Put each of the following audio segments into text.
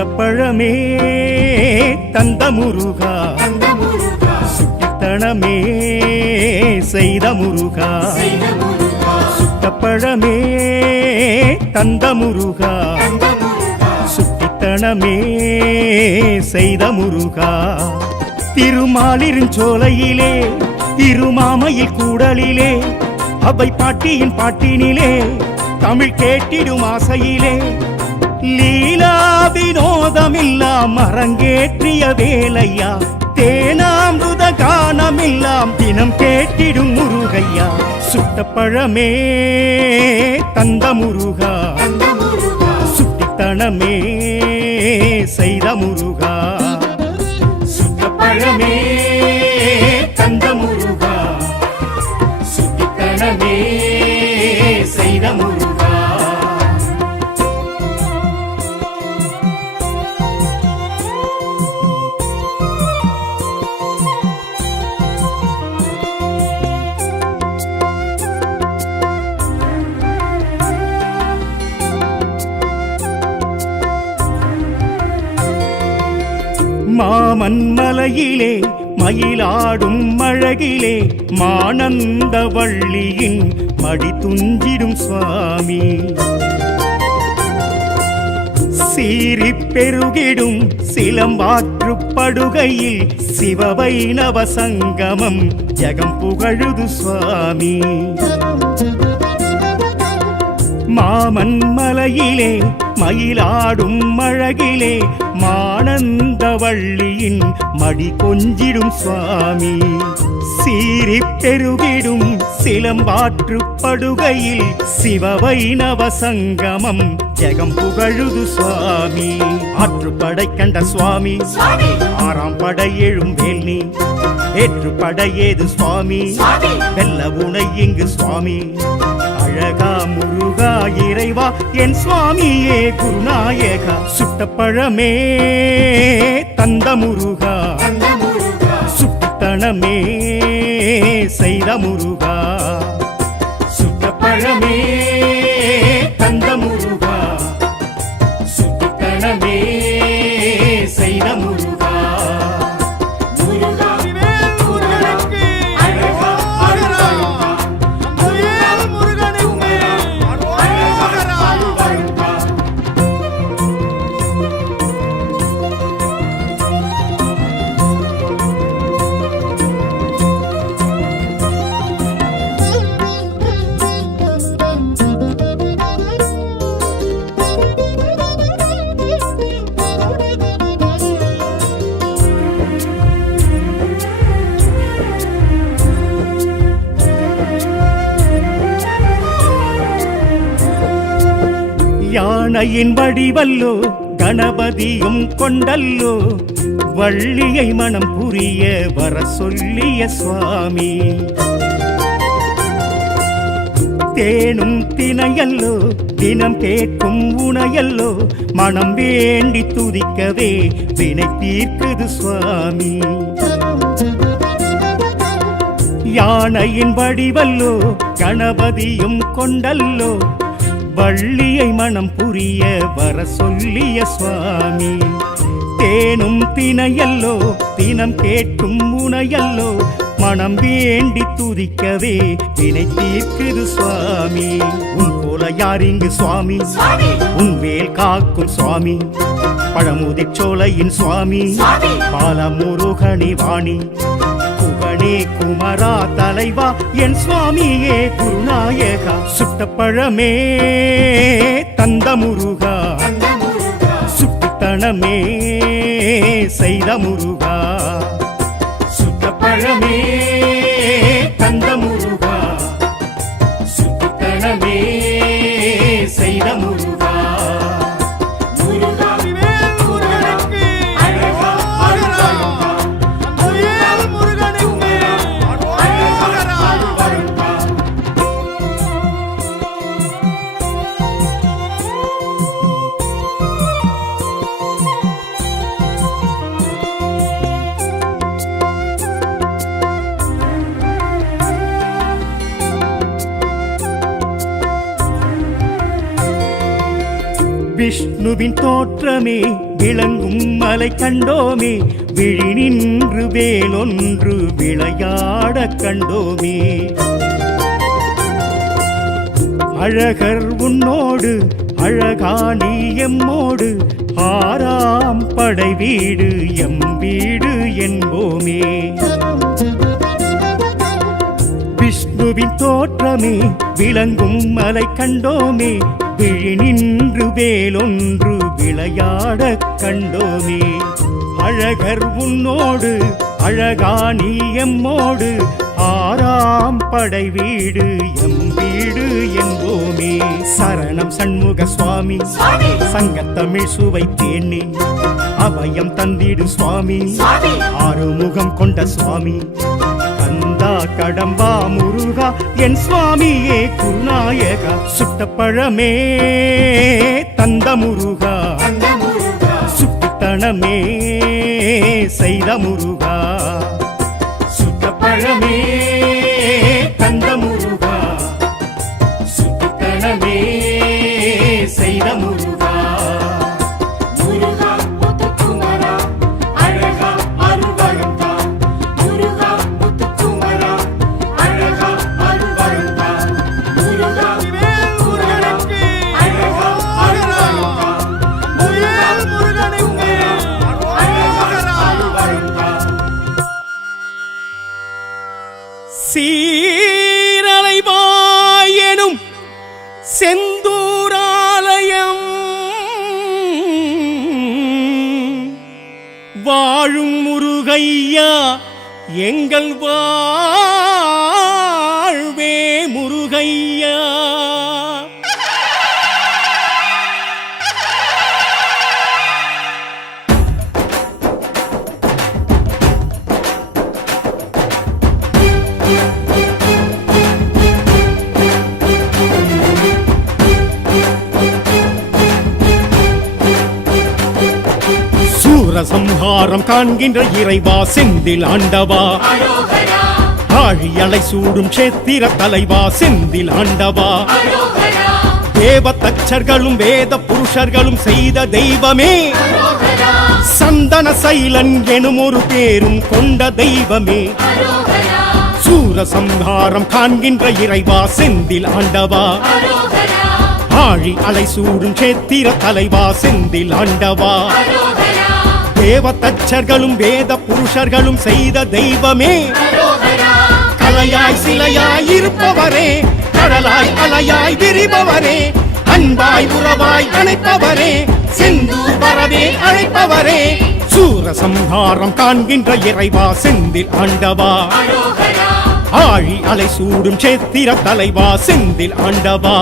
சுட்டப்பழமே தந்த முருகா, சுட்டித்தனமே செய்த முருகா. சுட்டப்பழமே தந்த முருகா, சுட்டித்தனமே செய்த முருகா. திருமாலிருஞ்சோலையிலே இருமாமையில் கூடலிலே அவை பாட்டியின் பாட்டினிலே தமிழ் கேட்டிடும் ஆசையிலே லீலா வினோதமில்லாம் அரங்கேற்றிய வேலையா. தேனாமிருத கானமில்லாம் தினம் கேட்டிடும் முருகையா. சுட்டப்பழமே தந்த முருகா, சுட்டித்தனமே செய்த முருகா. சுட்டப்பழமே தந்த முருகா, சுட்டித்தனமே செய்த முருகா. மாமன்மலையிலே மயிலாடும் அழகிலே மானந்த வள்ளியின் மடி துஞ்சிடும் சுவாமி. சீறி பெருகிடும் சிலம்பாற்று படுகையில் சிவவைணவ சங்கமம் ஜகம் புகழுது சுவாமி. மாமன்மலையிலே மயிலாடும் அழகிலே மானந்த வள்ளியின் மடி கொஞ்சிடும் சுவாமி. சீறி பெருகிடும் சிலம்பாற்று படுகையில் சிவவைணவ சங்கமம் ஜகம் புகழுது சுவாமி. ஆற்று படை கண்ட சுவாமி, ஆறாம் படை எழும் வேல்னி. ஏற்று படையேது சுவாமி, வெல்ல உனை இங்கு சுவாமி. அழகா முருகா இறைவா என் சுவாமியே குருநாயகா. சுட்டப்பழமே தந்த முருகா, சுட்டித்தனமே செய்த முருகா. சுட்டப்பழமே தந்த முருகா, சுட்டித்தனமே செய்த முருகா. யானையின் வடிவல்லோ கணபதியும் கொண்டல்லோ வள்ளியை மனம் புரிய வர சொல்லிய சுவாமி. தேனும் தினையல்லோ தினம் கேட்கும் உணையல்லோ மனம் வேண்டி துதிக்கவே வினை தீர்க்குது சுவாமி. யானையின் வடிவல்லோ கணபதியும் கொண்டல்லோ வள்ளியை மனம் புரிய வர சொல்லிய சுவாமி. தேனும் தினையல்லோ தினம் கேட்கும் உணையல்லோ மனம் வேண்டி துதிக்கவே வினை தீர்க்குது சுவாமி. உன் போல யார் இங்கு சுவாமி, உன் வேல் காக்கும் சுவாமி. பழமுதிர் சோலையின் சுவாமி, பாலமுருகனி வாணி. குகனே குமரா தலைவா என் சுவாமியே குருநாயகா. சுட்டப்பழமே தந்த முருகா, சுட்டித்தனமே செய்த முருகா. சுட்டப்பழமே தந்த முருகா, சுட்டித்தனமே செய்த முருகா. விஷ்ணுவின் தோற்றமே விளங்கும் மலை கண்டோமே விழி நின்று வேலொன்று விளையாட கண்டோமே அழகர் உன்னோடு அழகானி எம்மோடு ஆறாம் படை வீடு எம் வீடு என்போமே விஷ்ணுவின் தோற்றமே விளங்கும் மலை கண்டோமே விழி நின்று வேலொன்று விளையாட கண்டோமே அழகர் உன்னோடு அழகானி எம்மோடு ஆறாம் படை வீடு எம் வீடு என்போமே சரணம் சண்முக சுவாமி சங்கத்தமிழ் சுவை தேனி அபயம் தந்திடு சுவாமி ஆறுமுகம் கொண்ட சுவாமி கந்தா கடம்பா முருகா என் சுவாமியே குருநாயகா சுட்டப்பழமே தந்த முருகா சுட்டுத்தனமே செய்த முருகா சுட்டப்பழமே தந்த முருகா சுட்டுத்தனமே செய்த முருகா சீரலைவாயனும் செந்தூராலயம் வாழும் முருகையா எங்கள் வாழ்வே முருகையா சம்ஹாரம் காண்கின்ற இறைவா செந்தில் ஆண்டவா ஆழியலை சூடும் சேத்திர தலைவா செந்தில் ஆண்டவா தேவ தச்சர்களும் வேத புருஷர்களும் செய்த தெய்வமே சந்தன சைலன் எனும் ஒரு பேரும் கொண்ட தெய்வமே சூர சம்ஹாரம் காண்கின்ற இறைவா செந்தில் ஆண்டவா ஆழி அலை சூடும் சேத்திர தலைவா செந்தில் ஆண்டவா தேவ தச்சர்களும் வேத புருஷர்களும் செய்த தெய்வமே கலையாய் சிலையாய் இருப்பவரே கடலாய் அலையாய் விரிபவரே அன்பாய் உறவாய் அணைப்பவரே செந்தூர் வரவே அழைப்பவரே சூர சம்ஹாரம் காண்கின்ற இறைவா செந்தில் ஆண்டவா ஆழி அலை சூடும் சேத்திர தலைவா செந்தில் ஆண்டவா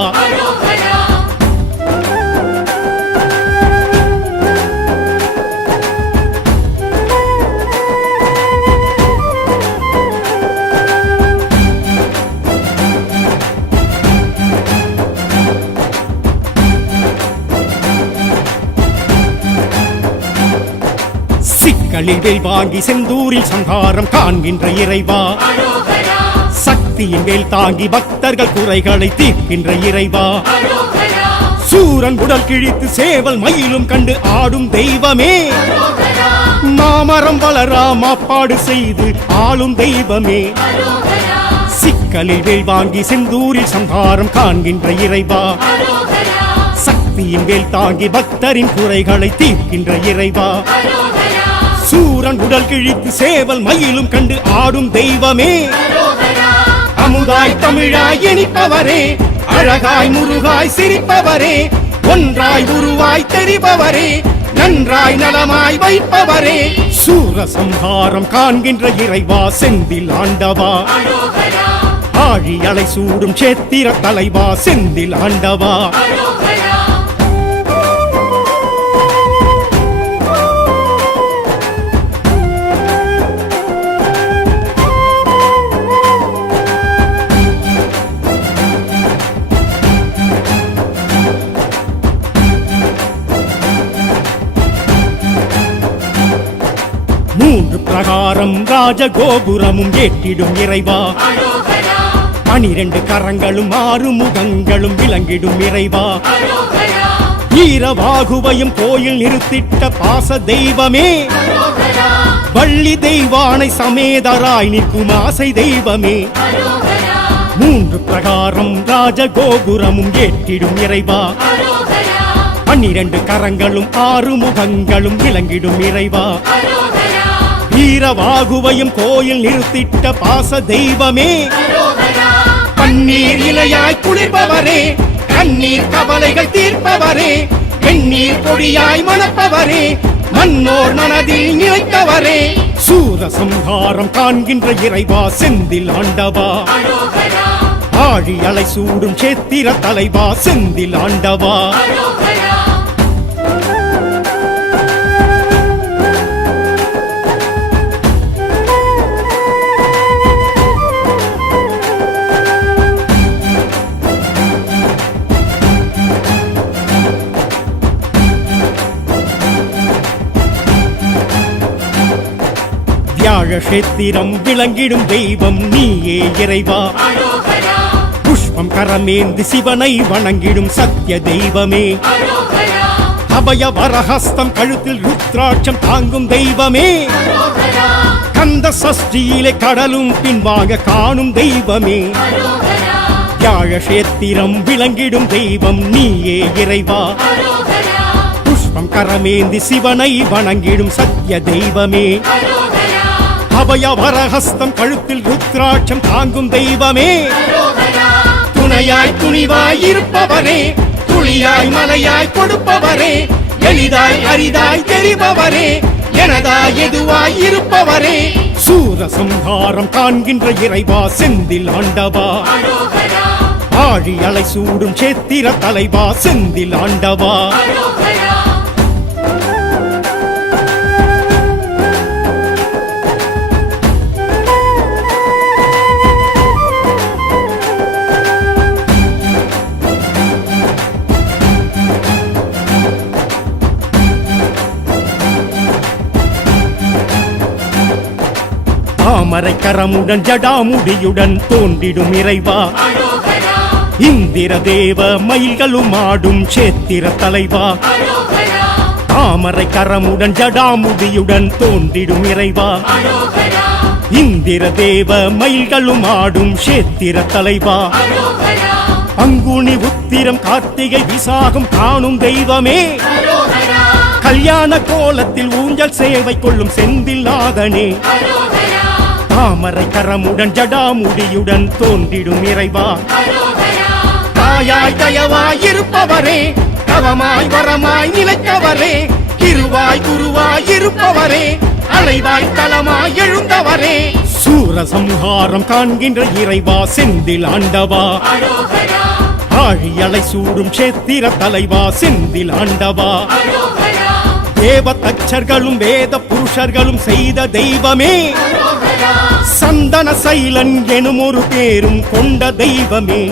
வேல் வாங்கி செந்தூரில் சங்காரம் காண்கின்ற இறைவா சக்தியின் வேல் தாங்கி பக்தர்கள் குறைகளை தீர்க்கின்ற இறைவா சூரன் உடல் கிழித்து சேவல் மயிலும் கண்டு ஆடும் தெய்வமே மாமரம் வளரா மாப்பாடு செய்து ஆளும் தெய்வமே சிக்கலில் வேல் வாங்கி செந்தூரில் சங்காரம் காண்கின்ற இறைவா சக்தியின் வேல் தாங்கி பக்தரின் குறைகளை தீர்க்கின்ற இறைவா சூரன் உடல் கிழித்து சேவல் மயிலும் கண்டு ஆடும் தெய்வமே அமுதாய் தமிழாய் இனிப்பவரே அழகாய் முருகாய் சிரிப்பவரே ஒன்றாய் உருவாய் தெரிபவரே நன்றாய் நலமாய் வைப்பவரே சூர சம்ஹாரம் காண்கின்ற இறைவா செந்தில் ஆண்டவா ஆழி அலை சூடும் சேத்திர தலைவா செந்தில் ஆண்டவா மூன்று பிரகாரம் ராஜகோபுரமும் ஏற்றிடும் இறைவா 12 கரங்களும் 6 முகங்களும் விளங்கிடும் இறைவா வீரவாகுவையும் கோயில் நிறுத்திட்ட பாச தெய்வமே, வள்ளி தெய்வானை சமேதராய் நிற்கும் ஆசை தெய்வமே, மூன்று பிரகாரம் ராஜகோபுரமும் ஏற்றிடும் இறைவா, 12 கரங்களும் 6 முகங்களும் விளங்கிடும் இறைவா, வீரவாகுவையும் கோயில் நிறுத்திட்ட பாச தெய்வமே, பன்னீர் இலையாய் குளிர்பவரே, கண்ணீர் கவலைகள் தீர்ப்பவரே, வெண்ணீர் பொடியாய் மணப்பவரே, மன்னோர் மனதில் நிலைத்தவரே, சூரசம்ஹாரம் காண்கின்ற இறைவா செந்தில் ஆண்டவா, ஆழி அலை சூடும் சேத்திர தலைவா செந்தில் ஆண்டவா, க்ஷேத்திரம் விளங்கிடும் தெய்வம் நீயே இறைவா, புஷ்பம் கரமேந்தி சிவனை வணங்கிடும் சத்திய தெய்வமே, அபய வரஹஸ்தம் கழுத்தில் ருத்ராட்சம் தாங்கும் தெய்வமே, கந்த சஷ்டியிலே கடலும் பின்வாங்க காணும் தெய்வமே, க்ஷேத்திரம் விளங்கிடும் தெய்வம் நீயே இறைவா, புஷ்பம் கரமேந்தி சிவனை வணங்கிடும் சத்திய தெய்வமே, அபய வரஹஸ்தம் கழுத்தில் ருத்ராட்சம் தாங்கும் தெய்வமே, துணையாய் துணிவாய் இருப்பவரே, துளியாய் மலையாய் கொடுப்பவரே, எளிதாய் அரிதாய் தெரிபவரே, எனதாய் எதுவாய் இருப்பவரே, சூரசம்ஹாரம் காண்கின்ற இறைவா செந்தில் ஆண்டவா, ஆழி அலை சூடும் சேத்திர தலைவா செந்தில் ஆண்டவா, தாமரை கரமுடன் ஜடாமுடியுடன் தோன்றிடும் இறைவா, இந்திர தேவ மயில்களும் ஆடும் சேத்திர தலைவா, தாமரை கரமுடன் ஜடாமுடியுடன் தோன்றிடும் இறைவா, இந்திர தேவ மயில்களும் ஆடும் சேத்திர தலைவா, பங்குனி உத்திரம் கார்த்திகை விசாகம் காணும் தெய்வமே, கல்யாண கோலத்தில் ஊஞ்சல் சேவை கொள்ளும் செந்தில் நாதனே, தாமரை கரமுடன் ஜடாமுடியுடன் தோன்றிடும் இறைவா, தாயாய் தயவாய் இருப்பவரே, தவமாய் வரமாய் நிலைத்தவரே, இருவாய் குருவாய் இருப்பவரே, அலைவாய் தலமாய் எழுந்தவரே, சூரசம்ஹாரம் காண்கின்ற இறைவா செந்தில் ஆண்டவா, ஆழி அலை சூடும் சேத்திர தலைவா செந்தில் ஆண்டவா, தேவ தச்சர்களும் வேத புருஷர்களும் செய்த தெய்வமே, சந்தன சைலன் எனும் ஒரு பேரும் கொண்ட தெய்வமே,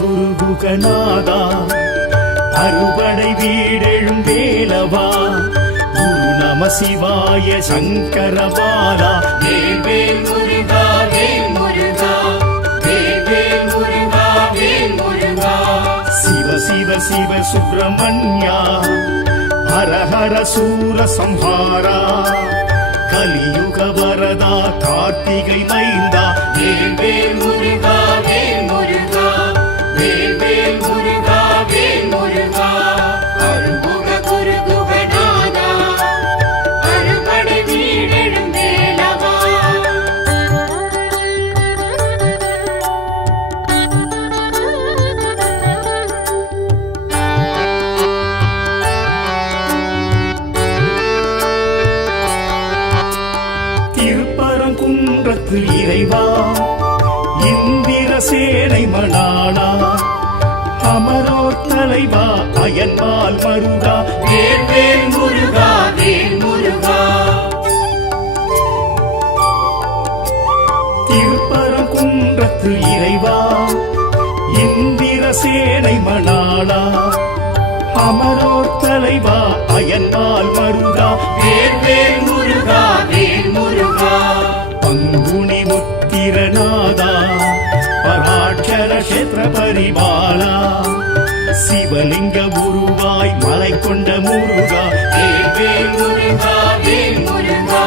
குருகுகநாதா அறுபடை வீடெழும் வேலவா, குரு நம சிவாய சங்கரபாலா, வேல் முருகா வேல் முருகா, வேல் முருகா வேல் முருகா, சிவ சிவ சிவ சுப்பிரமணியா, ஹர ஹர சூர சம்ஹாரா, கலியுக வரதா கார்த்திகை மைந்தா, வேல் முருகா வேல் முருகா, வேல் முருகா வேல் முருகா, அருள்முக குருகுகநாதா அறுபடை வீடெழும் வேலவா, திருப்பரங்குன்றத்து இறைவா, இந்திர சேனை மணாளா, அமரோர் தலைவா அயன்பால் மருகா, வேல் முருகா வேல் முருகா, அழகு இறைவா இந்திர சேனை மணாளா அமரோர் தலைவா அயன்பால் மருகா வேல் வேல் முருகா வேல் முருகா பங்குனி உத்திரநாதா பராட்சர கஷேத்திர பரிபாலா சிவலிங்க உருவாய் மலை கொண்ட முருகா வேல் வேல் முருகா வேல் முருகா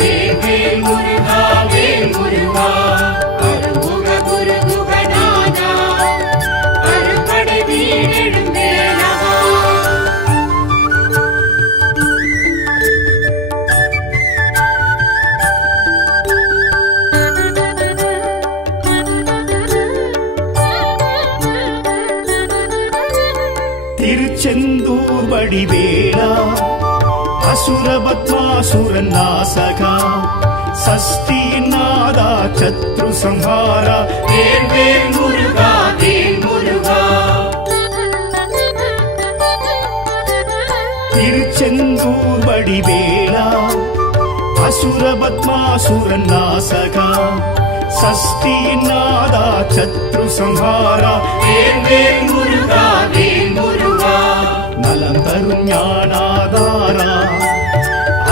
வேல் வேல் முருகா வேல் முருகா அருமுக குரு குகநாதா அருப்படை வீடெழுந்தேலவா திருச்செந்தூர் வடிவேலா அசுரபத்மாசுரன் நாசகா சஷ்டியின் நாதா சத்ரு சம்ஹாரா வேல் வேல் முருகா வேல் முருகா திருச்செந்தூர் வடிவேலா அசுரபத்மாசுரன் நாசகா சஷ்டியின் நாதா சத்ரு சம்ஹாரா வேல் வேல் முருகா வேல் முருகா நலம் தரும் ஞானாதாரா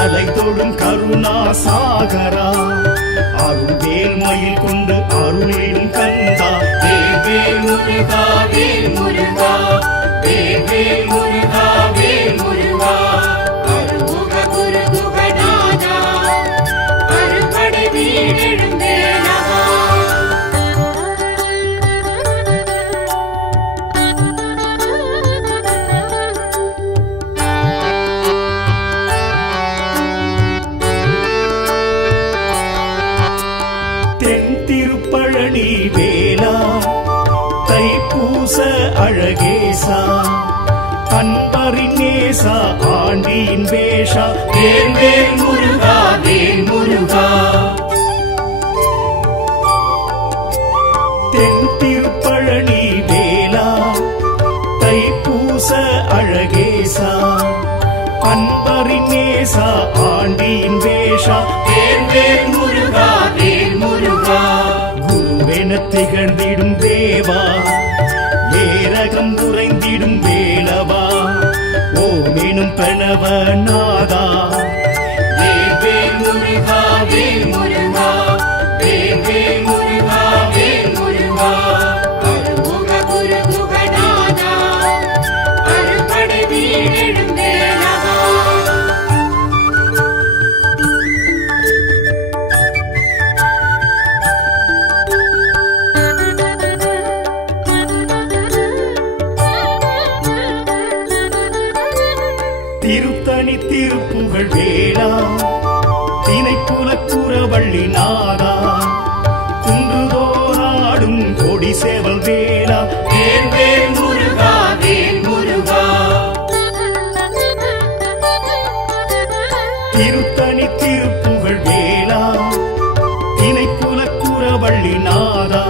அலை தொடும் கருணா சாகரா அருள் வேல்மயில் கொண்டு அருளிடும் கந்தா வேல் வேல் முருகா வேல் முருகா வேல் வேல் முருகா வேல் முருகா அருமுக குரு குகநாதா அருப்படை வீடெழுந்தேலவா தென் திருப்பழனி வேலா தைப்பூச அழகேசா அன்பரின் நேசா ஆண்டியின் வேஷா வேல் வேல் முருகா வேல் முருகா தென் திருப்பழனி வேலா தைப்பூச அழகேசா அன்பரின் நேசா ஆண்டியின் வேஷா வேல் வேல் முருகா வேல் முருகா குருவென திகழ்ந்திடும் தேவா ஏரகம் உறைந்திடும் வேலவா ஓமெனும் பிரணவ நாதா வேல் வேல் முருகா வேல் முருகா வேல் வேல் முருகா வேல் முருகா அருமுக குரு குகநாதா அருப்படை வீடெழுந்தேலவா திருத்தணி திருப்புகழ் வேளா திணைப்புலக்குறவள்ளி நாதா குன்றுதோராடும் கொடி சேவல் வேளா வேல் வேல் முருகா வேல் முருகா திருத்தணி திருப்புகழ் வேளா திணைப்புலக்குறவள்ளி நாதா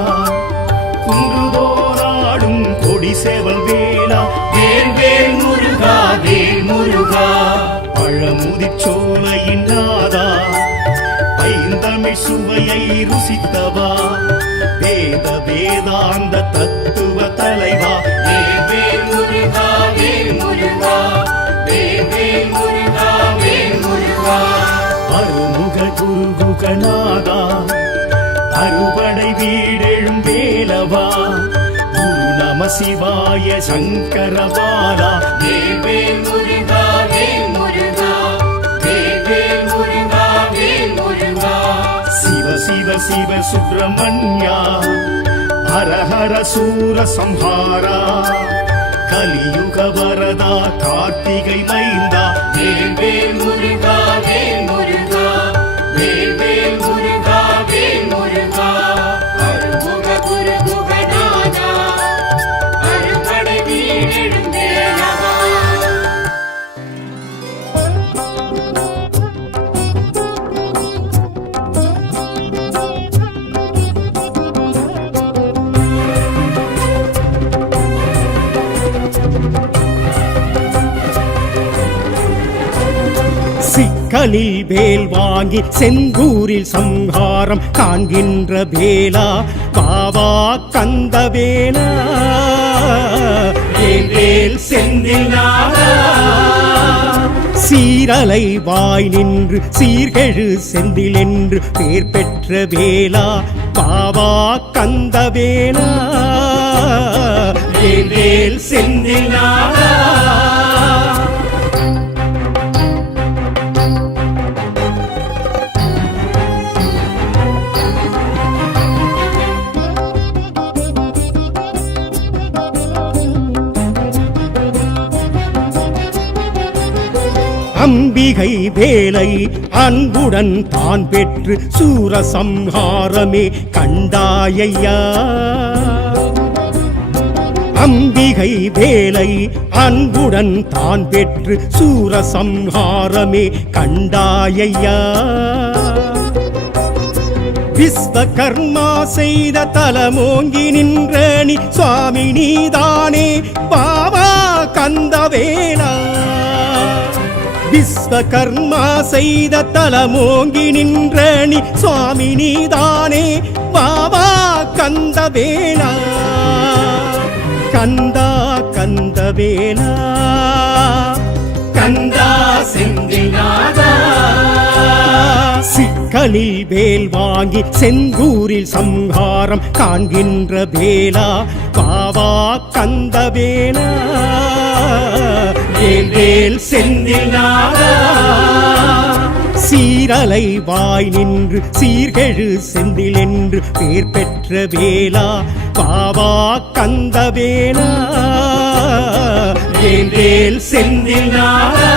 குன்றுதோராடும் கொடி சேவல் வேளா வேல் வேல் முருகா வேல் முருகா பழமுதிச்சோலையின் நாதா ஐந்தமிழ் சுவையை ருசித்தவா வேத வேதாந்த தத்துவ தலைவா வேல் வேல் முருகா வேல் முருகா வேல் வேல் முருகா வேல் முருகா அருமுக குருகுகநாதா அறுபடை வீடெழும் வேலவா குரு நம சிவாய சங்கரபாலா வேல் வேல் முருகா வேல் முருகா வேல் வேல் முருகா வேல் முருகா சிவ சிவ சிவ சுப்பிரமணியா ஹர ஹர சூர சம்ஹாரா கலியுக வரதா கார்த்திகை மைந்தா வேல் வேல் முருகா வேல் முருகா வேல் வேல் முருகா வேல் முருகா அருமுக குரு குகநாதா அருப்படை வீடெழுந்தேலவா சிக்க சிக்கலில் வேல் வாங்கி செந்தூரில் சம்ஹாரம் காண்கின்ற வேலா பாவா கந்தவேலா வேல் செந்தில் நாதா சீரலை வாய் நின்று சீர்கெழு செந்தில் என்று பேர் பெற்ற வேலா பாவா கந்தவேலா வேல் செந்தில் நாதா அம்பிகை வேலை அன்புடன் தான் பெற்று சூரசம்ஹாரமே கண்டாயையா அம்பிகை வேலை அன்புடன் தான் பெற்று சூரசம்ஹாரமே கண்டாயையா விஸ்வகர்மா செய்த தலமோங்கி நின்ற நீ சுவாமி நீதானே பாவா கந்தவேலா விஸ்வகர்மா செய்த தலமோங்கி நின்ற நீ சுவாமி நீதானே பாவா கந்தவேலா கந்தா கந்தவேலா கந்தா செந்தில் நாதா சிக்கலில் வேல் வாங்கி செந்தூரில் சம்ஹாரம் காண்கின்ற வேலா பாவா கந்தவேலா வேல் செந்தில் நாதா சீரலை வாய் நின்று சீர்கெழு செந்தில் என்று பேர் பெற்ற வேலா பாவா கந்தவேலா வேல் செந்தில் நாதா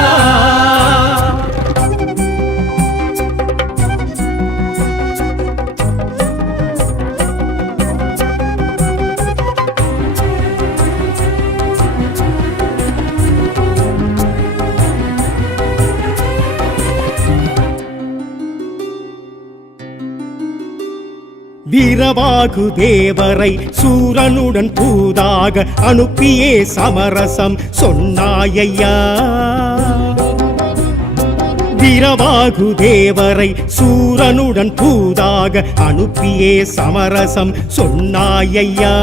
வீரவாகு தேவரை சூரனுடன் பூதாக அனுப்பியே சமரசம் சொன்னாயையா வீரவாகு தேவரை சூரனுடன் பூதாக அனுப்பியே சமரசம் சொன்னாயையா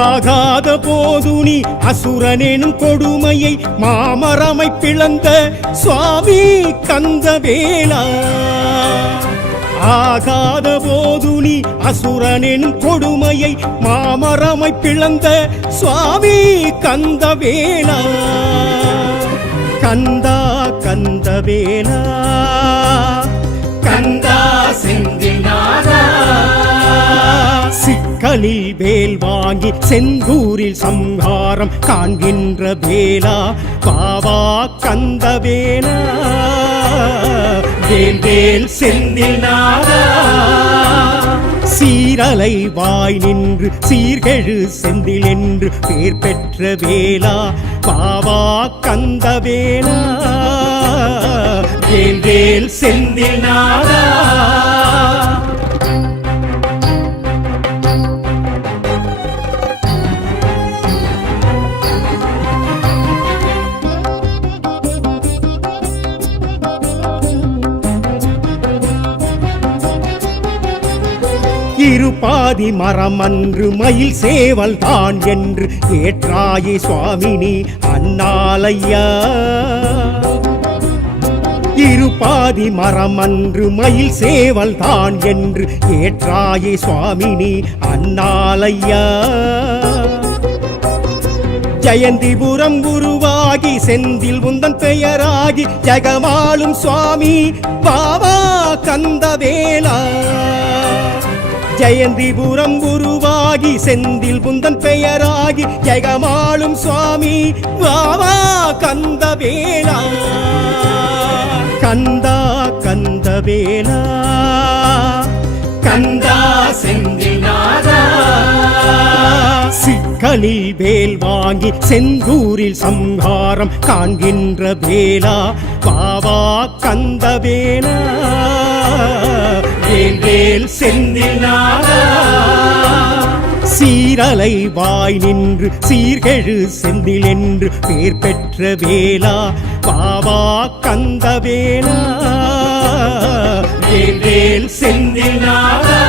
ஆகாத போது நீ அசுரனெனும் கொடுமையை மாமரமை பிளந்த சுவாமி கந்தவேலா ஆகாத போது நீ அசுரனெனும் கொடுமையை மாமரமை பிளந்த சுவாமி கந்தவேலா கந்தா கந்தவேலா கந்தா செந்தில் நாதா சிக்கலில் வேல் வாங்கி செந்தூரில் சம்ஹாரம் காண்கின்ற வேலா பாவா கந்தவேலா வேல் செந்தில் நாதா சீரலை வாய் நின்று சீர்கெழு செந்தில் என்று பேர் பெற்ற வேலா பாவா கந்தவேலா வேல் செந்தில் நாதா இருபாதி மரமன்று மயில் சேவல் தான் என்று ஏற்றாயே சுவாமினி அண்ணாலையா இருபாதி மரமன்று மயில் சேவல் தான் என்று ஏற்றாயே சுவாமினி அண்ணாலையா ஜெயந்திபுரம் குருவாகி செந்தில் உந்தன் பெயராகி ஜெகமாளும் சுவாமி பாவா கந்தவேலா ஜெயந்திபுரம் குருவாகி செந்தில் புந்தன் பெயராகி ஜெகமாளும் சுவாமி பாவா கந்தவேலா கந்தா கந்தவேலா கந்தா செந்தில் நாதா சிக்கலில் வேல் வாங்கி செந்தூரில் சம்ஹாரம் காண்கின்ற வேலா பாவா கந்தவேலா வேல் செந்தில் நாதா சீரலை வாய் நின்று சீர்கெழு செந்தில் என்று பேர் பெற்ற வேலா பாவா கந்தவேலா வேல் வேல் செந்தில் நாதா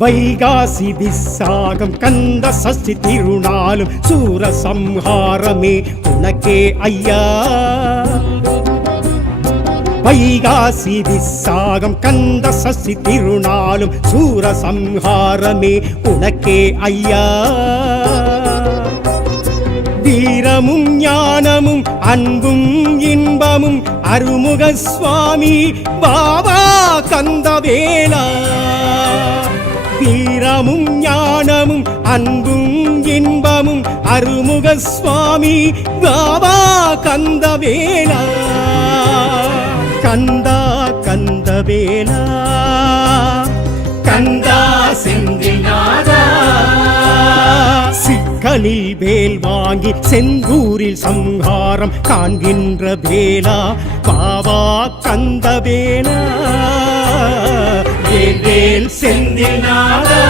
வைகாசி விசாகம் கந்த சஷ்டி திருநாளும் சூரசம்ஹாரமே உனக்கே ஐயா. வைகாசி விசாகம் கந்த சஷ்டி திருநாளும் சூரசம்ஹாரமே உனக்கே ஐயா. வீரமும் ஞானமும் அன்பும் இன்பமும் அருமுக சுவாமி பாபா கந்தவேலா. வீரமும் ஞானமும் அன்பும் இன்பமும் அருமுக சுவாமி பாபா கந்தவேலா. கந்தா கந்தவேலா கந்தா செந்தில் நாதா சிக்கலில் வேல் வாங்கி செந்தூரில் சம்ஹாரம் காண்கின்ற வேலா பாவா கந்தவேலா. வேல் வேல் செந்தில் நாதா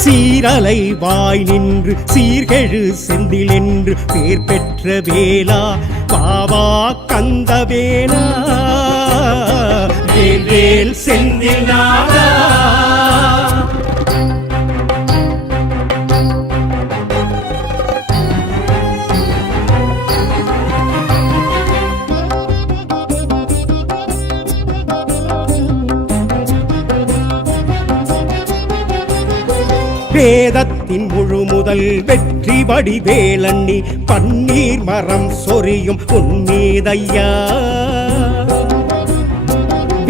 சீரலை வாய் நின்று சீர்கெழு செந்தில் என்று பேர் பெற்ற வேலா பாவா கந்தவேலா. வேல் வேல் செந்தில் நாதா வேதத்தின் முழு முதல் வெற்றி வடிவேலண்ணி பன்னீர் மரம் சொரியும் உன்மீதையா.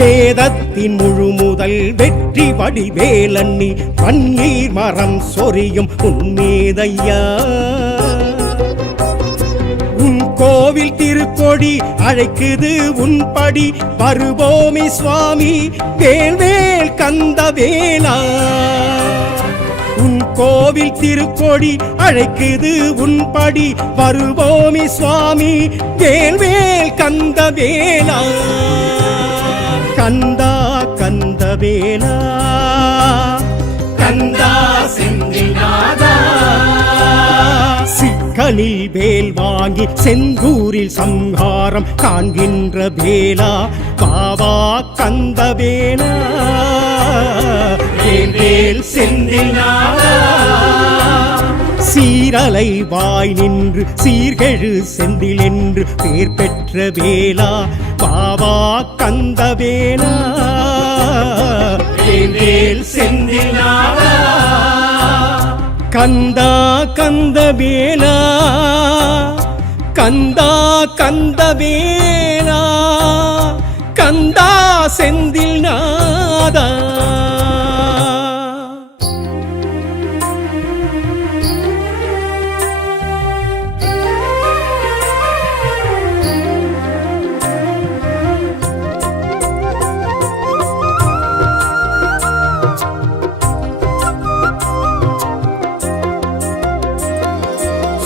வேதத்தின் முழு முதல் வெற்றி வடிவேலண்ணி பன்னீர் மரம் சொரியும் உன்மீதையா. உன் கோவில் திருக்கொடி அழைக்குது உன் படி வருவோமே சுவாமி வேல்வேல் கந்தவேலா. உன் கோவில் திருக்கொடி அழைக்குது உன் படி வருவோமே சுவாமி வேல்வேல் கந்தவேலா. கந்தா கந்தவேலா கந்தா செந்தில் நாதா சிக்கலில் வேல் வாங்கி செந்தூரில் சம்ஹாரம் காண்கின்ற வேலா பாவா கந்தவேலா. வேல் வேல் செந்தில் நாதா சீரலை வாய் நின்று சீர்கெழு செந்தில் என்று பேர் பெற்ற வேலா பாவா கந்தவேலா. வேல் வேல் செந்தில் நாதா கந்தா கந்தவேலா கந்தா கந்தவேலா கந்தா செந்தில் நாதா.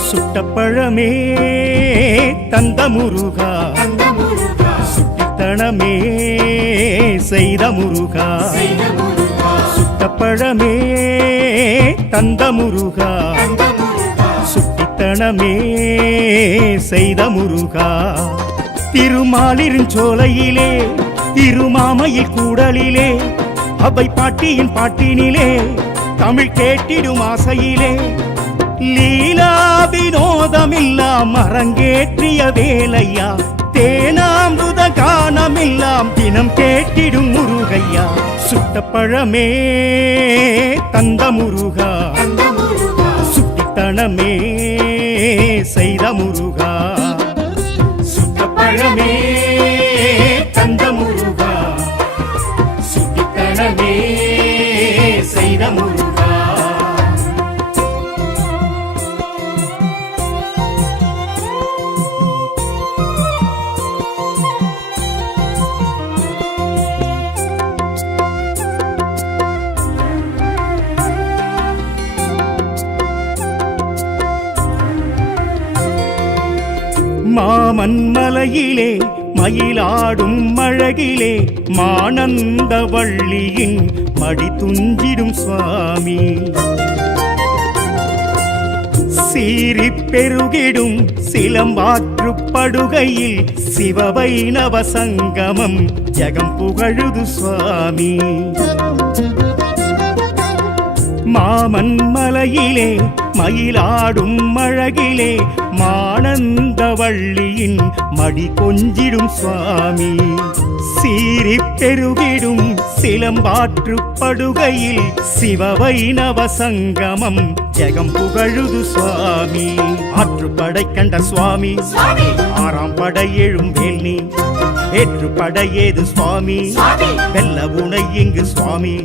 சுட்டப்பழமே தந்த முருகா தந்த முருகா சுட்டித்தனமே செய்த முருகா. செய்த முருகா சுட்டப்பழமே தந்த முருகா தந்த முருகா சுட்டித்தனமே செய்த முருகா. திருமாலிருஞ்சோலையிலே இருமாமையில் கூடலிலே அவை பாட்டியின் பாட்டினிலே தமிழ் கேட்டிடும் ஆசையிலே லீலா வினோதமில்லாம் அரங்கேற்றிய வேலையா. தேனாமிருத கானமில்லாம் தினம் கேட்டிடும் முருகையா. சுட்டப்பழமே தந்த முருகா தந்த முருகா சுட்டித்தனமே செய்த முருகா. சுட்டப்பழமே தந்த முருகா சுட்டித்தனமே செய்த முருகா. மாமன்மலையிலே மயிலாடும் அழகிலே மானந்த வள்ளியின் மடி துஞ்சிடும் சுவாமி சீரிப் பெருகிடும் சிலம்பாற்று படுகையில் சிவவைணவ சங்கமம் ஜகம் புகழுது சுவாமி மாமன்மலையிலே மயிலாடும் அழகிலே மானந்த வள்ளியின் மடி கொஞ்சிடும் சுவாமி சீரிப் பெருகிடும் சிலம்பாற்று படுகையில் சிவவைணவ சங்கமம் ஜெகம் புகழுது சுவாமி ஆற்றுப்படை கண்ட சுவாமி ஆறாம் படை எழும் வேல்னி ஏற்றுப்படையேது சுவாமி வெல்ல உனை இங்கு சுவாமி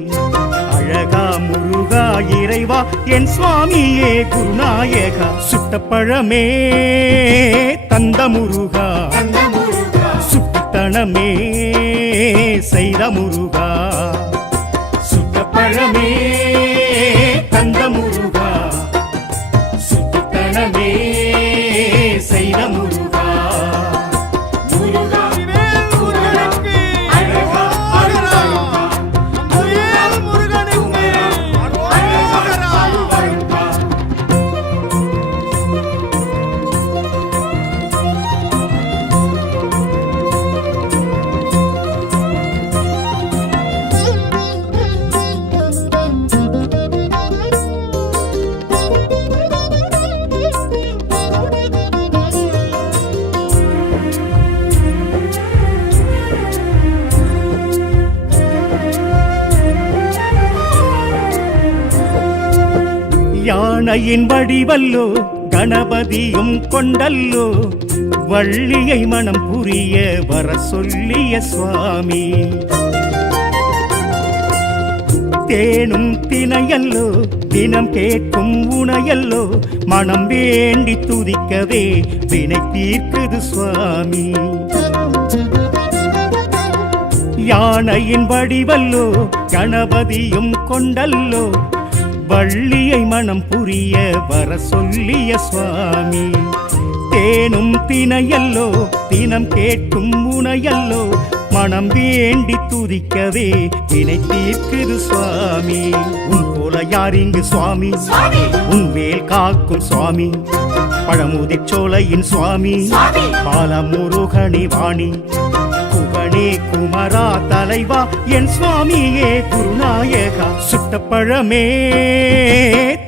அழகா முருகா இறைவா என் சுவாமியே குருநாயகா சுட்டப்பழமே தந்த முருகா சுட்டத்தனமே செய்த முருகா சுட்டப்பழமே தந்த முருகா சுட்டத்தனமே செய்த முருகா யானையின் வடிவல்லோ கணபதியும் கொண்டல்லோ வள்ளியை மனம் புரிய வர சொல்லிய சுவாமி தேனும் தினையல்லோ தினம் கேட்கும் உணையல்லோ மனம் வேண்டி துதிக்கவே வினை தீர்க்குது சுவாமி யானையின் வடிவல்லோ கணபதியும் கொண்டல்லோ வள்ளியை மனம் புரிய வர சொல்லிய சுவாமி தேனும் தினையல்லோ தினம் கேட்கும் உணையல்லோ மனம் வேண்டி துதிக்கவே வினை தீர்க்குது சுவாமி உன் போல யார் இங்கு சுவாமி உன் வேல் காக்கும் சுவாமி பழமுதிர் சோலையின் சுவாமி பாலமுருகனி வாணி குகனே குமரா தலைவா என் சுவாமியே குருநாயகா சுட்டப்பழமே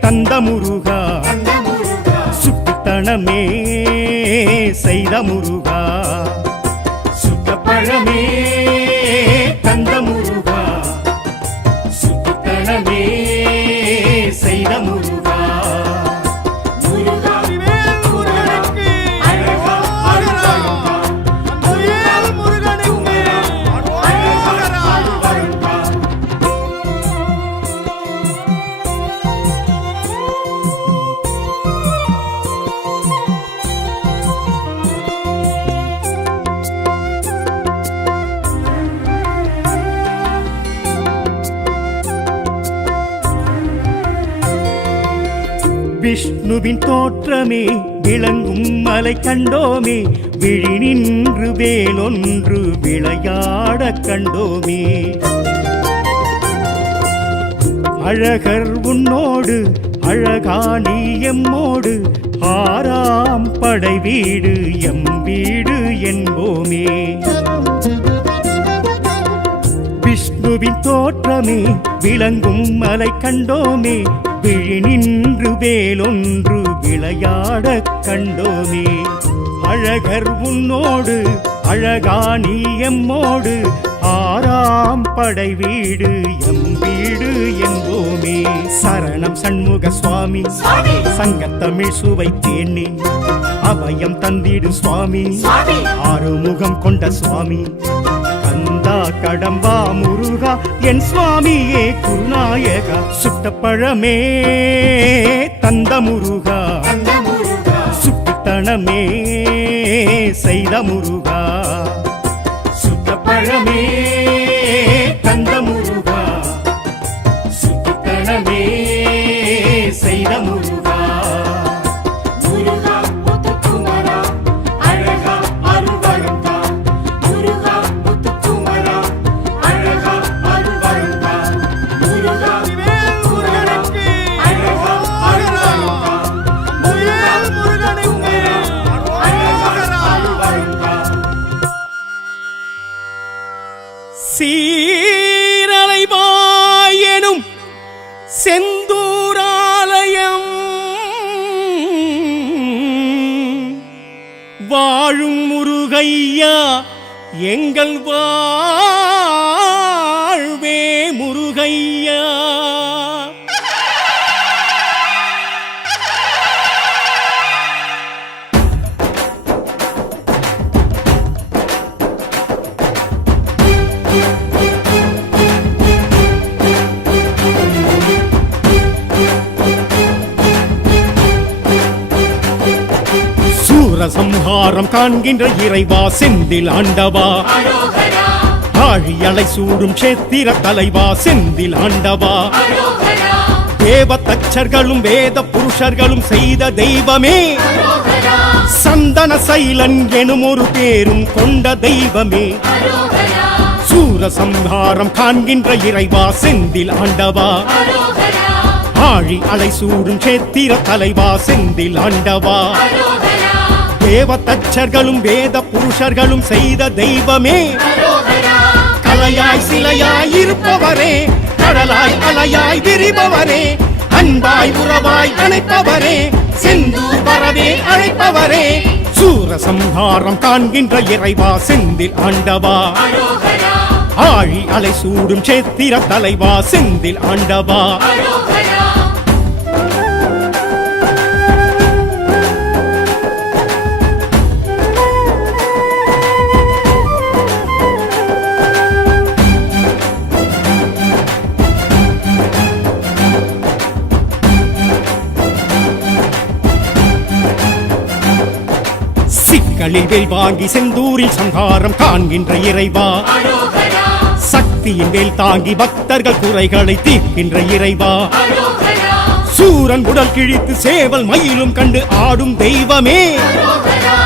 தந்த முருகா சுட்டுத்தனமே செய்த முருகா சுட்டப்பழமே தந்த முருகா சுட்டுத்தனமே செய்த முருகா விஷ்ணுவின் தோற்றமே விளங்கும் மலை கண்டோமே விழி நின்று வேலொன்று விளையாட கண்டோமே அழகர் உன்னோடு அழகானி எம்மோடு ஆறாம் படை வீடு எம் வீடு என்போமே விஷ்ணுவின் தோற்றமே விளங்கும் மலை கண்டோமே விழி நின்று வேலொன்று விளையாட கண்டோமே அழகர் உன்னோடு அழகானி எம்மோடு ஆறாம் படை வீடு எம் வீடு என்போமே சரணம் சண்முக சுவாமி சங்கத்தமிழ் சுவை தேனி அபயம் தந்திடு சுவாமி ஆறுமுகம் கொண்ட சுவாமி கந்தா கடம்பா முருகா என் சுவாமியே குருநாயகா சுட்டப்பழமே தந்த முருகா சுட்டுத்தனமே செய்த முருகா சுட்டப்பழமே தந்த முருகா சுட்டுத்தனமே செய்த முருகா முருகா முத்துக்குமரா அழகா சீரலைவாயெனும் செந்தூராலயம் வாழும் முருகையா எங்கள் வாழ்வே முருகையா. சூரசம்ஹாரம் காண்கின்ற இறைவா செந்தில் ஆண்டவா, அரோகரா ஆழியலை சூடும் சேத்திர தலைவா செந்தில் ஆண்டவா, அரோகரா தேவ தச்சர்களும் வேத புருஷர்களும் செய்த தெய்வமே, அரோகரா சந்தன சைலன் எனும் ஒரு பேரும் கொண்ட தெய்வமே, அரோகரா சூரசம்ஹாரம் காண்கின்ற இறைவா செந்தில் ஆண்டவா, அரோகரா ஆழி அலை சூடும் சேத்திர தலைவா செந்தில் ஆண்டவா, அரோகரா தேவ தச்சர்களும் வேத புருஷர்களும் செய்த தெய்வமே, அரோகரா கலையாய் சிலையாய் இருப்பவரே, கடலாய் அலையாய் விரிபவரே, அன்பாய் உறவாய் அணைப்பவரே, செந்தூர் வரவே அழைப்பவரே, சூரசம்ஹாரம் காண்கின்ற இறைவா செந்தில் ஆண்டவா, அரோகரா ஆழி அலை சூடும் சேத்திர தலைவா செந்தில் ஆண்டவா. அரோகரா சிக்கலில் வேல் வாங்கி செந்தூரில் சங்காரம் காண்கின்ற இறைவா, அரோகரா சக்தியின் வேல் தாங்கி பக்தர்கள் குறைகளை தீர்க்கின்ற இறைவா, அரோகரா சூரன் உடல் கிழித்து சேவல் மயிலும் கண்டு ஆடும் தெய்வமே, அரோகரா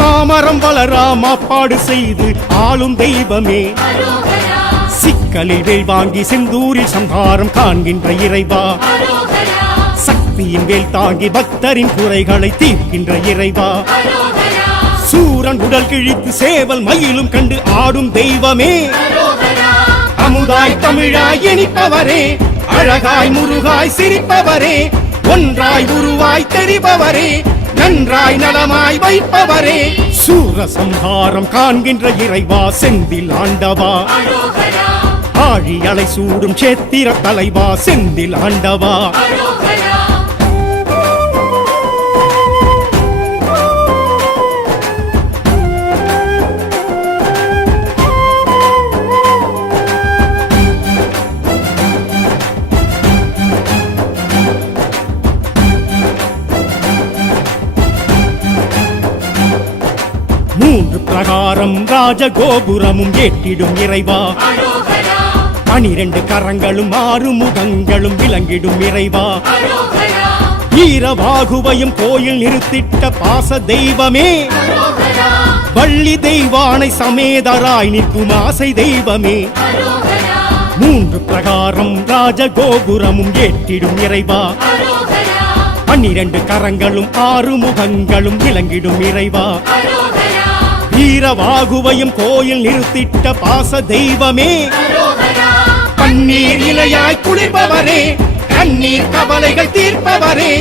மாமரம் வளரா மாப்பாடு செய்து ஆளும் தெய்வமே, அரோகரா சிக்கலில் வேல் வாங்கி செந்தூரில் சங்காரம் காண்கின்ற இறைவா, அரோகரா சக்தியின் வேல் தாங்கி பக்தரின் குறைகளை தீர்க்கின்ற இறைவா, அரோகரா சூரன் உடல் கிழித்து சேவல் மயிலும் கண்டு ஆடும் தெய்வமே, அரோகரா அமுதாய் தமிழாய் இனிப்பவரே, அழகாய் முருகாய் சிரிப்பவரே, ஒன்றாய் உருவாய் தெரிபவரே, நன்றாய் நலமாய் வைப்பவரே, சூரசம்ஹாரம் காண்கின்ற இறைவா செந்தில் ஆண்டவா, அரோகரா ஆழி அலை சூடும் சேத்திர தலைவா செந்தில் ஆண்டவா. அரோகரா மூன்று பிரகாரம் ராஜகோபுரமும் ஏற்றிடும் இறைவா, அரோகரா 12 கரங்களும் 6 முகங்களும் விளங்கிடும் இறைவா, அரோகரா ஈரவாகுவையும் கோயில் நிறுத்திட்ட பாச தெய்வமே, அரோகரா வள்ளி தெய்வானை சமேதராய் நிற்கும் ஆசை தெய்வமே, அரோகரா மூன்று பிரகாரம் ராஜகோபுரமும் ஏற்றிடும் இறைவா, அரோகரா 12 கரங்களும் 6 முகங்களும் விளங்கிடும் இறைவா, அரோகரா ஈரவாகுவையும் கோயில் நிறுத்திட்ட பாச தெய்வமே, அரோகரா பன்னீர் இலையாய் குளிர்பவரே, கண்ணீர் கவலைகள் தீர்ப்பவரே,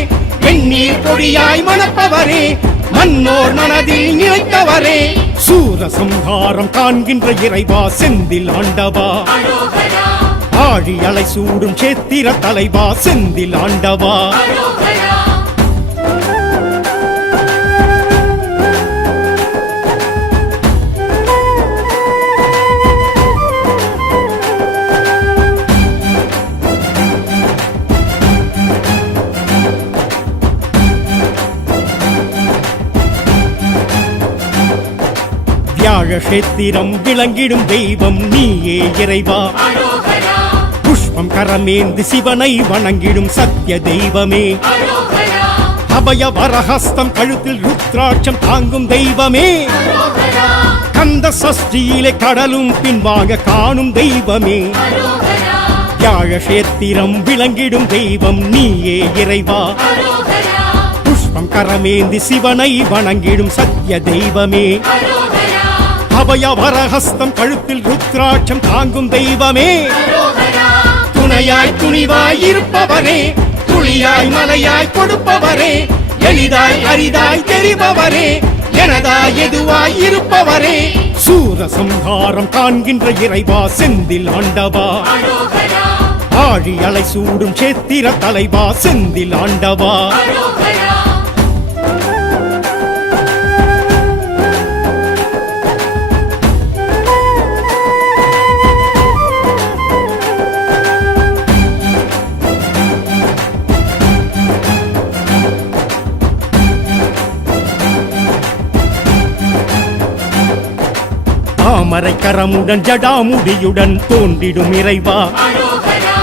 வெந்நீர் பொடியாய் மணப்பவரே, மன்னோர் மனதில் நிலைத்தவரே, சூரசம்ஹாரம் காண்கின்ற இறைவா செந்தில் ஆண்டவா, அரோகரா ஆழி அலை சூடும் சேத்திர தலைவா செந்தில் ஆண்டவா. அரோகரா வியாழ கஷேத்திரம் விளங்கிடும் தெய்வம் நீயே இறைவா, அரோகரா புஷ்பம் கரமேந்து சிவனை வணங்கிடும் சத்திய தெய்வமே, அரோகரா அபய வரஹஸ்தம் கழுத்தில் ருத்ராட்சம் தாங்கும் தெய்வமே, அரோகரா கந்த சஷ்டியிலே கடலும் பின்வாங்க காணும் தெய்வமே, அரோகரா வியாழ கஷேத்திரம் விளங்கிடும் தெய்வம் நீயே இறைவா, அரோகரா புஷ்பம் கரமேந்தி சிவனை வணங்கிடும் சத்திய தெய்வமே, அரோகரா அபய வரஹஸ்தம் கழுத்தில் ருத்ராட்சம் தாங்கும் தெய்வமே அரோகரா துணையாய் துணிவாய் இருப்பவரே துளியாய் மலையாய் கொடுப்பவரே எளிதாய் அரிதாய் தெரிபவரே எனதாய் எதுவாய் இருப்பவரே சூரசம்ஹாரம் காண்கின்ற இறைவா செந்தில் ஆண்டவா அரோகரா ஆழி அலை சூடும் சேத்திர தலைவா செந்தில் ஆண்டவா அரோகரா தாமரை கரமுடன் ஜடாமுடியுடன் தோன்றிடும் இறைவா அரோகரா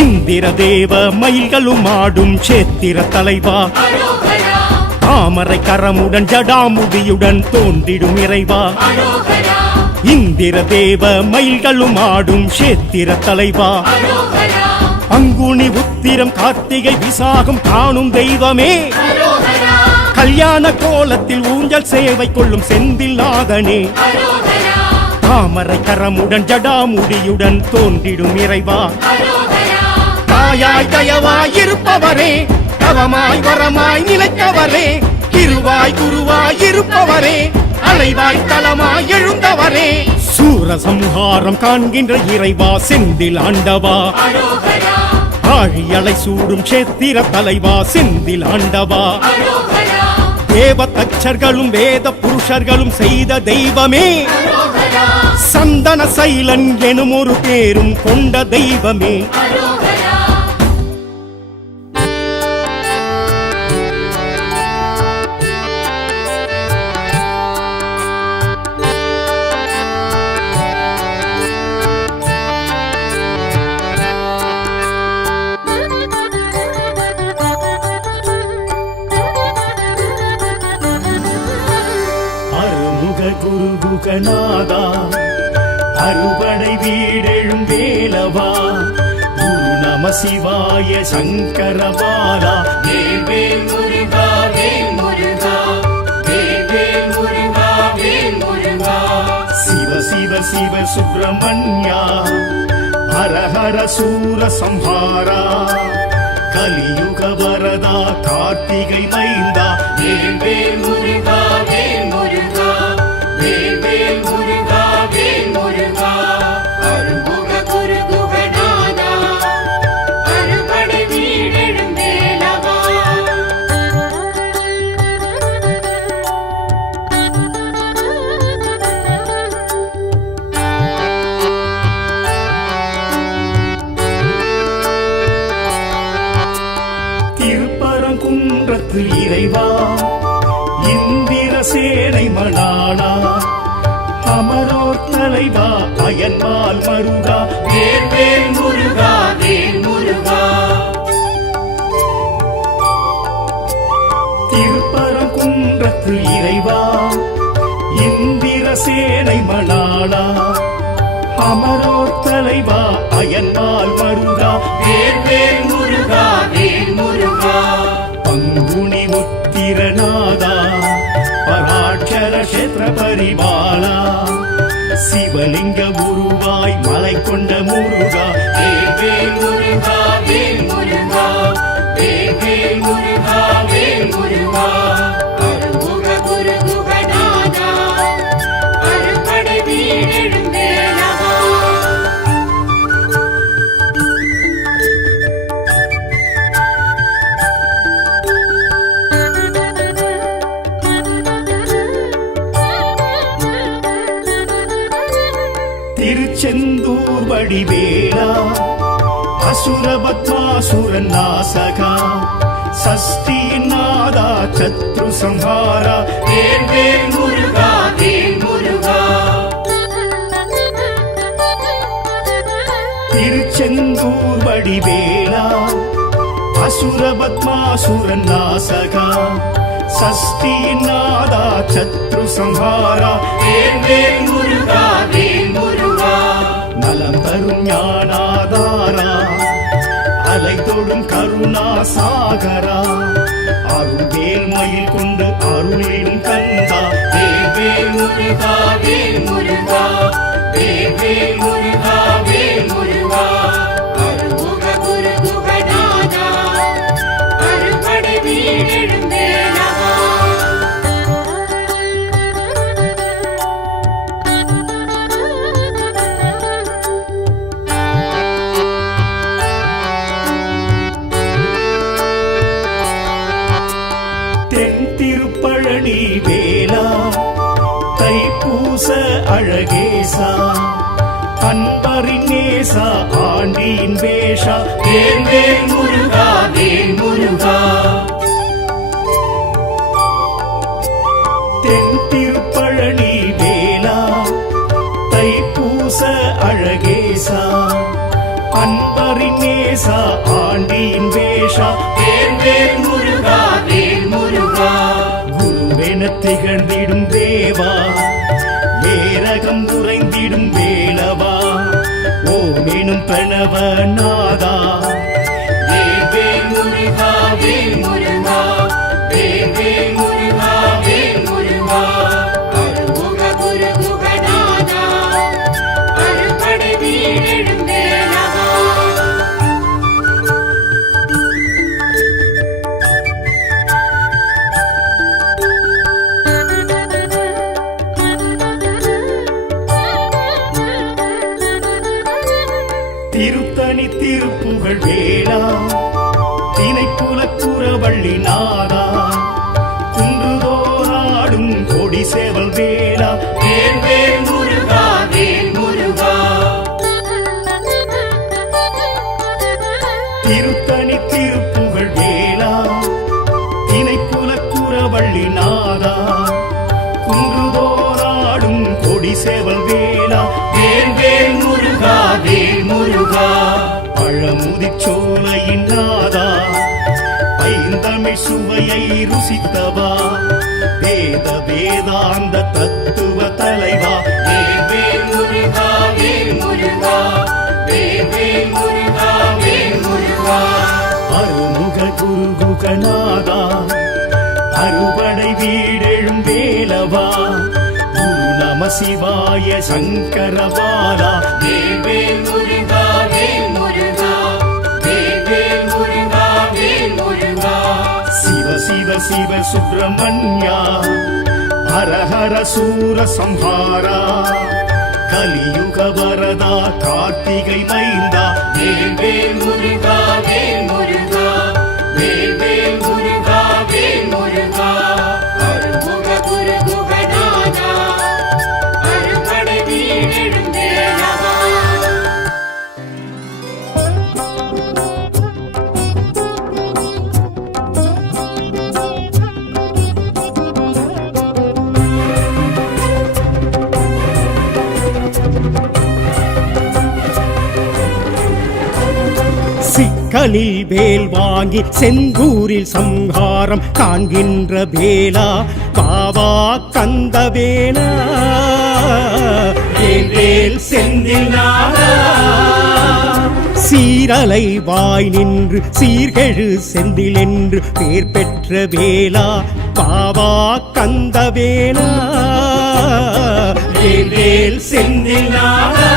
இந்திர தேவ மயில்களும் ஆடும் சேத்திர தலைவா அரோகரா தாமரை கரமுடன் ஜடாமுடியுடன் தோன்றிடும் இறைவா அரோகரா இந்திர தேவ மயில்களும் ஆடும் சேத்திர தலைவா அரோகரா பங்குனி உத்திரம் கார்த்திகை விசாகம் காணும் தெய்வமே அரோகரா கல்யாண கோலத்தில் ஊஞ்சல் சேவை கொள்ளும் செந்தில் நாதனே அரோகரா தாமரை கரமுடன் ஜடாமுடியுடன் தோன்றிடும் இறைவா அரோகரா தாயாய் தயவாய் இருப்பவரே தவமாய் வரமாய் நிலைத்தவரே கிருவாய் குருவாய் இருப்பவரே அலைவாய் தலமாய் எழுந்தவரே சூரசம்ஹாரம் காண்கின்ற இறைவா செந்தில் ஆண்டவா அரோகரா ஆழி அலை சூடும் சேத்திர தலைவா செந்தில் ஆண்டவா அரோகரா தேவ தச்சர்களும் வேத புருஷர்களும் செய்த தெய்வமே அரோகரா சந்தன சைலன் எனும் ஒரு பேரும் கொண்ட தெய்வமே அரோகரா அருமுக குருகுகநாதா அறுபடை வீடெழும் வேலவா குரு நம சிவாய சங்கரபாலா வேல் முருகா வேல் முருகா வேல் முருகா வேல் முருகா சிவ சிவ சிவ சுப்பிரமணியா ஹர ஹர சூர சம்ஹாரா கலியுக வரதா கார்த்திகை மைந்தா வேல் முருகா வேல் முருகா வேல் முருகா வேல் முருகா அருமுக குருகுகநாதா அறுபடை வீடெழும் வேலவா திருப்பரங்குன்றத்து இறைவா இந்திர சேனை மணாளா அமரோர் தலைவா அயன்பால் மருகா வேல் முருகா வேல் முருகா திருப்பரங்குன்றத்து இறைவா இந்திர சேனை மணாளா அமரோர் தலைவா அயன்பால் மருகா வேல் முருகா வேல் முருகா பங்குனி உத்திரநாதா பராட்சர கஷேத்திர பரிபாலா சிவலிங்க உருவாய் மலை கொண்ட முருகா வேல் முருகா வேல் முருகா வேல் முருகா வேல் முருகா அருமுக குருகுகநாதா அறுபடை வீடெழும் வேலவா திருச்செந்தூர் வடிவேலா அசுரபத்மாசுரன் நாசகா சஷ்டியின் நாதா சத்ரு சம்ஹாரா வேல் முருகா வேல் முருகா திருச்செந்தூர் வடிவேலா அசுரபத்மாசுரன் நாசகா சஷ்டியின் நாதா சத்ரு சம்ஹாரா வேல் முருகா வேல் முருகா நலம் தரும் ஞானாதாரா அலை தொடும் கருணா சாகரா அருள்வேல் மயில் கொண்டு அருளிடும் கந்தா வேல் முருகா முருகா வேல் முருகா வேல் வேல் முருகா வேல் முருகா அருமுக குரு குகநாதா அறுபடை வீடெழும் வேலவா தென் திருப்பழனி வேலா தைப்பூச அழகேசா அன்பரின் நேசா ஆண்டியின் வேஷா வேல் வேல் முருகா வேல் முருகா தென் திருப்பழனி வேலா தைப்பூச அழகேசா அன்பரின் நேசா ஆண்டியின் வேஷா வேல் வேல் முருகா வேல் முருகா குருவென திகழ்ந்திடும் தேவா ஏரகம் உறைந்திடும் வேலவா ஓமெனும் பிரணவ நாதா வேல் வேல் முருகா வேல் முருகா வேல் வேல் முருகா வேல் முருகா அருமுக குரு குகநாதா அறுபடை வீடெழும் வேலவா திருத்தணி திருப்புகழ் வேளா திணைப்புலக்குறவள்ளி நாதா குன்றுதோராடும் கொடி சேவல் வேளா வேல் வேல் முருகா வேல் முருகா திருத்தணி திருப்புகழ் வேளா திணைப்புலக்குறவள்ளி நாதா குன்றுதோராடும் கொடி சேவல் வேளா வேல் வேல் முருகா வேல் முருகா பழமுதிச்சோலையின் நாதா ஐந்தமிழ் சுவையை ருசித்தவா வேத வேதாந்த தத்துவ தலைவா வேல் வேல் முருகா வேல் முருகா வேல் வேல் முருகா வேல் முருகா அருமுக குருகுகநாதா அறுபடை வீடெழும் வேலவா குரு நம சிவாய சங்கரபாலா வேல் வேல் முருகா வேல் முருகா வேல் வேல் முருகா வேல் முருகா சிவ சிவ சிவ சுப்பிரமணியா ஹர ஹர சூர சம்ஹாரா கலியுக வரதா கார்த்திகை மைந்தா வேல் வேல் முருகா வேல் முருகா வேல் வேல் முருகா வேல் முருகா அருமுக குரு குகநாதா அறுபடை வீடெழும் வேலவா சிக்கலில் வேல் வாங்கி செந்தூரில் சம்ஹாரம் காண்கின்ற வேலா பாவா கந்த வேலா வேல் வேல் செந்தில் நாதா சீரலை வாய் நின்று சீர்கெழு செந்தில் என்று பேர் பெற்ற வேலா பாவா கந்த வேலா வேல் வேல் செந்தில் நாதா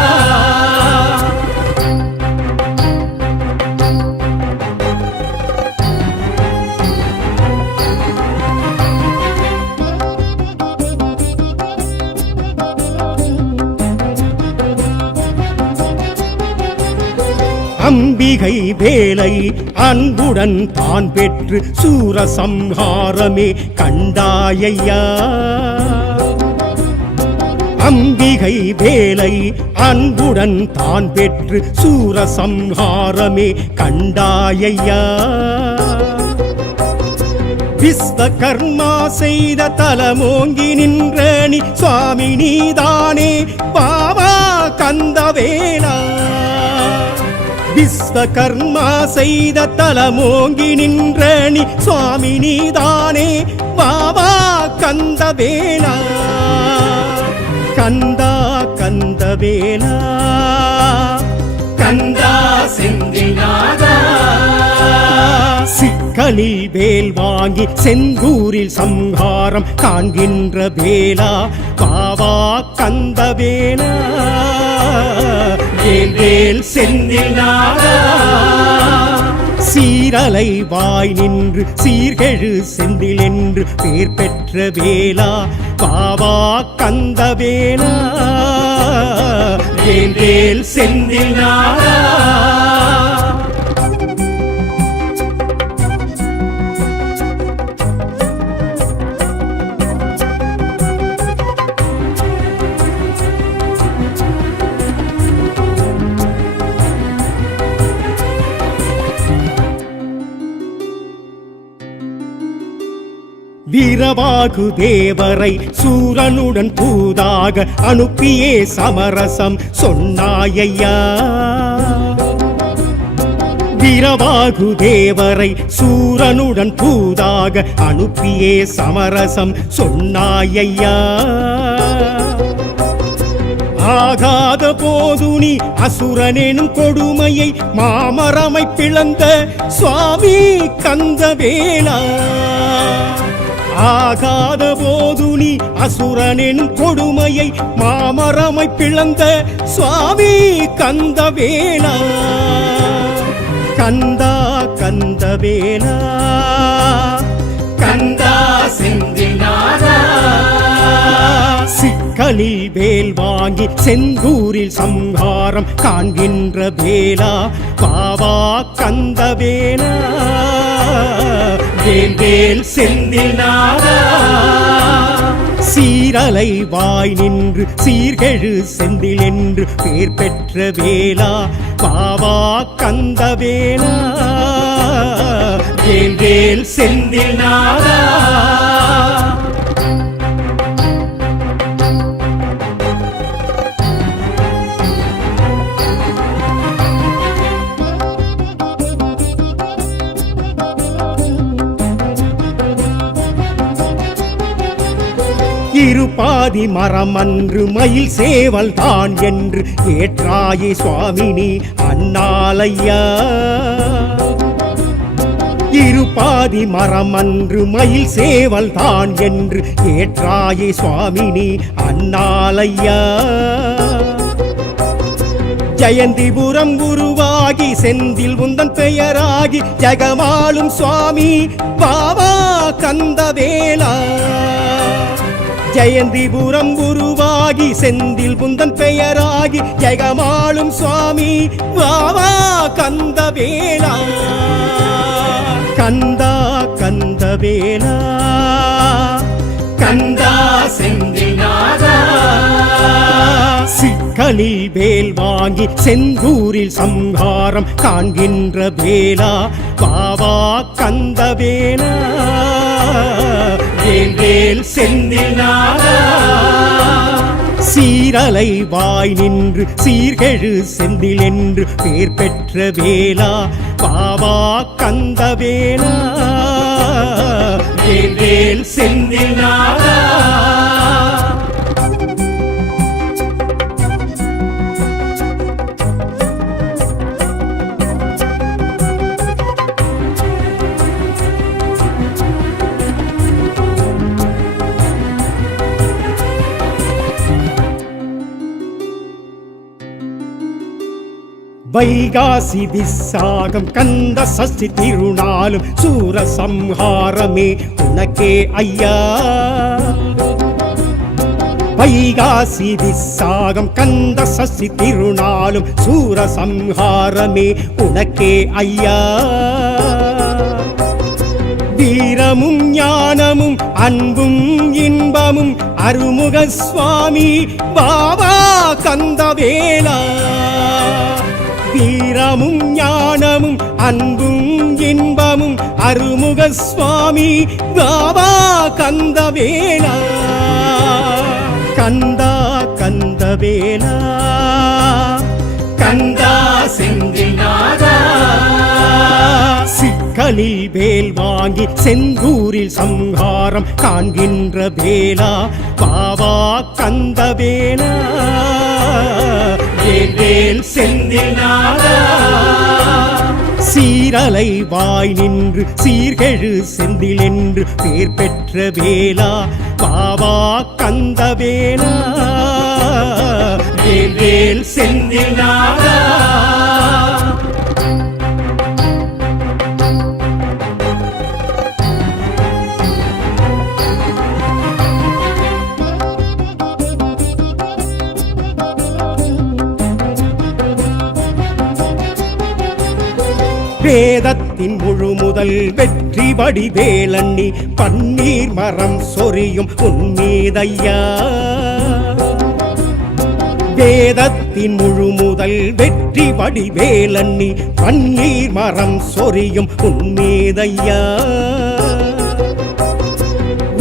அம்பிகை வேலை அன்புடன் தான் பெற்று சூரசம்ஹாரமே கண்டாயையா அம்பிகை வேலை அன்புடன் தான் பெற்று சூரசம்ஹாரமே கண்டாயையா விஸ்வகர்மா செய்த தலமோங்கி நின்ற நீ சுவாமி நீதானே பாவா கந்தவேலா விஸ்வகர்மா செய்த தலமோங்கி நின்ற நீ சுவாமி நீதானே பாவா கந்தவேலா கந்தா கந்தவேலா கந்தா செந்திநாதா சிக்கலில் வேல் வாங்கி செந்தூரில் சம்ஹாரம் காண்கின்ற வேலா பாவா கந்தவேலா வேல் செந்திநாதா சீரலை வாய் நின்று சீர்கெழு செந்தில் என்று பேர் பெற்ற வேலா பாவா கந்தவேலா வேல் செந்திநாதா வீரவாகு தேவரை சூரனுடன் பூதாக அனுப்பியே சமரசம் சொன்னாயையா வீரவாகு தேவரை சூரனுடன் பூதாக அனுப்பியே சமரசம் சொன்னாயையா ஆகாத போது நீ அசுரனெனும் கொடுமையை மாமரமை பிளந்த சுவாமி கந்தவேலா ஆகாத போது நீ அசுரனின் கொடுமையை மாமரமை பிளந்த சுவாமி கந்தவேலா கந்தா கந்தவேலா கந்தா செந்திநாதா சிக்கலில் வேல் வாங்கி செந்தூரில் சம்ஹாரம் காண்கின்ற வேலா பாவா கந்தவேலா வேல் செந்திநாதா சீரலை வாய் நின்று சீர்கெழு செந்தில் என்று பேர் பெற்ற வேலா பாவா கந்தவேலா வேல் செந்திநாதா இருபாதி மரமன்று மயில் சேவல் தான் என்று ஏற்றாயே சுவாமினி அண்ணாலையா இருபாதி மரமன்று மயில் சேவல் தான் என்று ஏற்றாயே சுவாமினி அண்ணாலையா ஜெயந்திபுரம் குருவாகி செந்தில் உந்தன் பெயராகி ஜெகமாளும் சுவாமி பாவா கந்தவேலா ஜெயந்திபுரம் குருவாகி செந்தில் புந்தன் பெயராகி ஜெகமாளும் சுவாமி பாவா கந்தவேலா கந்தா கந்தவேலா கந்தா செந்திநாதா சிக்கலில் வேல் வாங்கி செந்தூரில் சம்ஹாரம் காண்கின்ற வேலா பாவா கந்தவேலா வேல் செந்திநாதா சீரலை வாய் நின்று சீர்கெழு செந்தில் என்று பேர் பெற்ற வேலா பாவா கந்தவேலா வேல் செந்திநாதா வைகாசி விசாகம் கந்த சஷ்டி திருநாளும் சூரசம்ஹாரமே உனக்கே ஐயா வைகாசி விசாகம் கந்த சஷ்டி திருநாளும் சூரசம்ஹாரமே உனக்கே ஐயா வீரமும் ஞானமும் அன்பும் இன்பமும் அருமுக சுவாமி பாபா கந்தவேலா வீரமும் ஞானமும் அன்பும் இன்பமும் அருமுக சுவாமி பாபா கந்தவேலா கந்தா கந்தவேலா கந்தா செந்திநாதா சிக்கலில் வேல் வாங்கி செந்தூரில் சம்ஹாரம் காண்கின்ற வேலா பாவா கந்தவேலா வேல் செந்தில் நாதா சீரலை வாய் நின்று சீர்கெழு செந்தில் என்று பேர் பெற்ற வேலா பாவா கந்தவேலா வேல் செந்தில் நாதா வேதத்தின் முழு முதல் வெற்றி வடிவேலண்ணி பன்னீர் மரம் சொரியும் உன்மீதையா வேதத்தின் முழு முதல் வெற்றி வடிவேலண்ணி பன்னீர் மரம் சொரியும் உன்மீதையா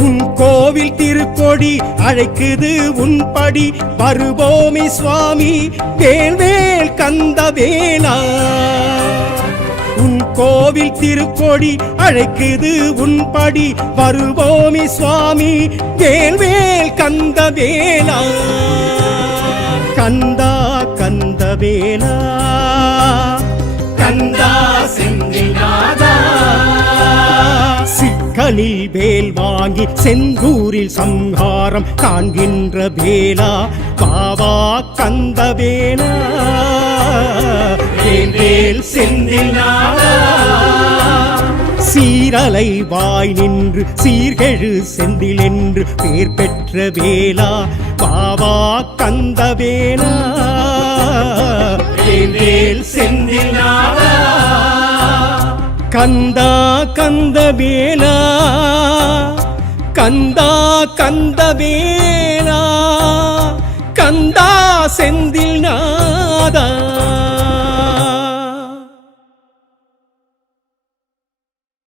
உன் கோவில் திருக்கொடி அழைக்குது உன் படி வருவோமி சுவாமி வேல்வேல் கந்தவேலா உன் கோவில் திருக்கொடி அழைக்குது உன் படி வருவோமி சுவாமி வேல்வேல் கந்தவேலா கந்தா கந்தவேலா கந்தா செந்தில் நாதா சிக்கலில் வேல் வாங்கி செந்தூரில் சம்ஹாரம் காண்கின்ற வேலா பாவா கந்தவேலா வேல் செந்தில் நாதா சீரலை வாய் நின்று சீர்கெழு செந்தில் என்று பேர் பெற்ற வேலா பாவா கந்தவேலா வேல் செந்தில் நாதா கந்தா கந்தவேலா கந்தா கந்தவேலா கந்தா